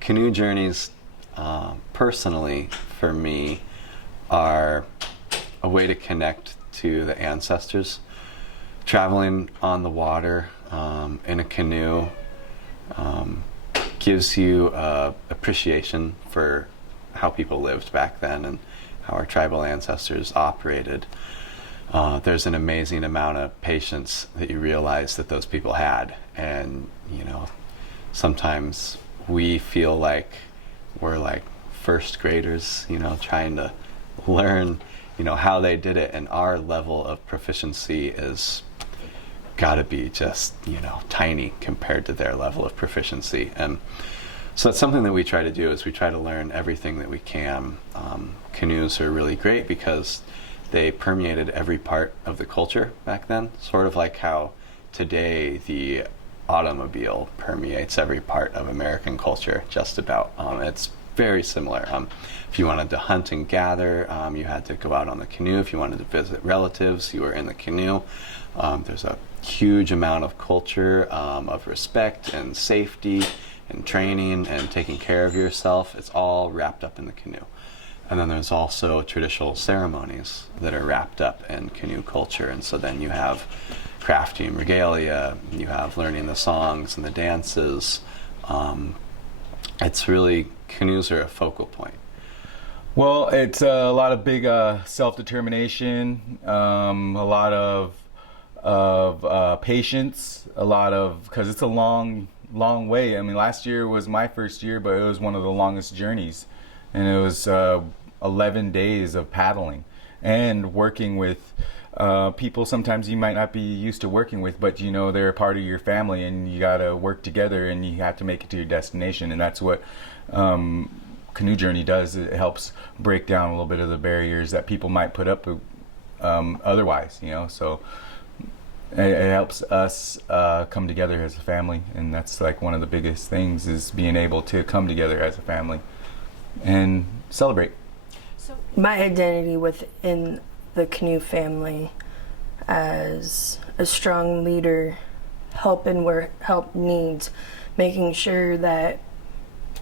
Canoe journeys, personally, for me, are a way to connect to the ancestors. Traveling on the water in a canoe gives you appreciation for how people lived back then and how our tribal ancestors operated. There's an amazing amount of patience that you realize that those people had, and sometimes we feel like we're like first graders, trying to learn, how they did it, and our level of proficiency is gotta be just, tiny compared to their level of proficiency. And so that's something that we try to do, is we try to learn everything that we can. Canoes are really great because they permeated every part of the culture back then, sort of like how today the automobile permeates every part of American culture, just about. It's very similar. If you wanted to hunt and gather, you had to go out on the canoe. If you wanted to visit relatives, you were in the canoe. There's a huge amount of culture, of respect and safety and training and taking care of yourself. It's all wrapped up in the canoe. And then there's also traditional ceremonies that are wrapped up in canoe culture. And so then you have crafting regalia, you have learning the songs and the dances. It's really, canoes are a focal point. Well, it's a lot of big self-determination, a lot of patience, a lot of, because it's a long way. I mean, last year was my first year, but it was one of the longest journeys. And it was 11 days of paddling and working with people sometimes you might not be used to working with, but they're a part of your family, and you got to work together, and you have to make it to your destination. And that's what Canoe Journey does. It helps break down a little bit of the barriers that people might put up otherwise, so it helps us come together as a family. And that's like one of the biggest things, is being able to come together as a family and celebrate. So my identity within the canoe family as a strong leader, helping where help needs, making sure that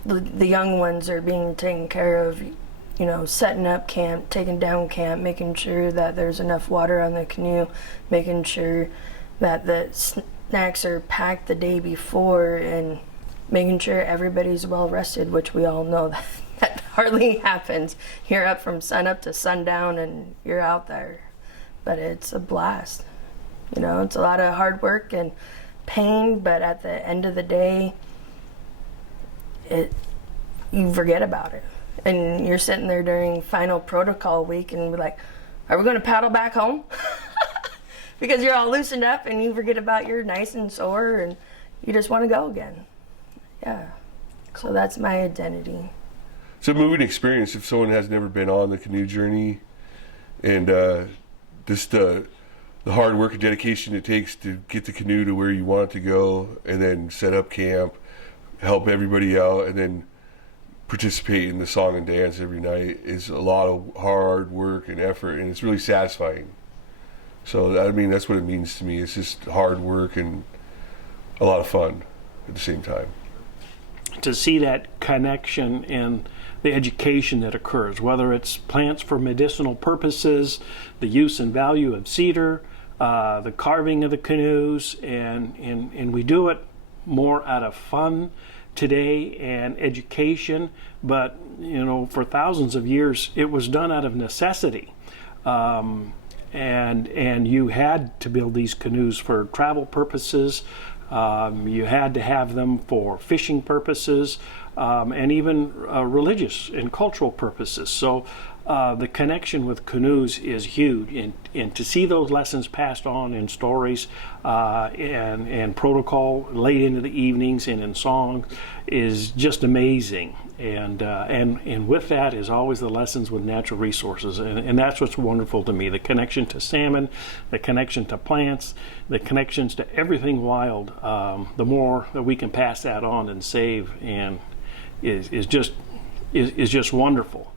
the young ones are being taken care of, setting up camp, taking down camp, making sure that there's enough water on the canoe, making sure that the snacks are packed the day before, and making sure everybody's well rested, which we all know that hardly happens. You're up from sunup to sundown and you're out there. But it's a blast. It's a lot of hard work and pain, but at the end of the day, you forget about it. And you're sitting there during final protocol week and we're like, are we going to paddle back home? Because you're all loosened up and you forget about you're nice and sore and you just want to go again. Yeah. So that's my identity. It's a moving experience if someone has never been on the Canoe Journey, and just the hard work and dedication it takes to get the canoe to where you want it to go, and then set up camp, help everybody out, and then participate in the song and dance every night is a lot of hard work and effort, and it's really satisfying. So that's what it means to me. It's just hard work and a lot of fun at the same time. To see that connection and the education that occurs, whether it's plants for medicinal purposes, the use and value of cedar, the carving of the canoes, and we do it more out of fun today and education, but for thousands of years it was done out of necessity. And you had to build these canoes for travel purposes. You had to have them for fishing purposes, and even religious and cultural purposes. So the connection with canoes is huge, and to see those lessons passed on in stories and protocol late into the evenings and in songs is just amazing. And with that is always the lessons with natural resources, and that's what's wonderful to me: the connection to salmon, the connection to plants, the connections to everything wild. The more that we can pass that on and save, and is just wonderful.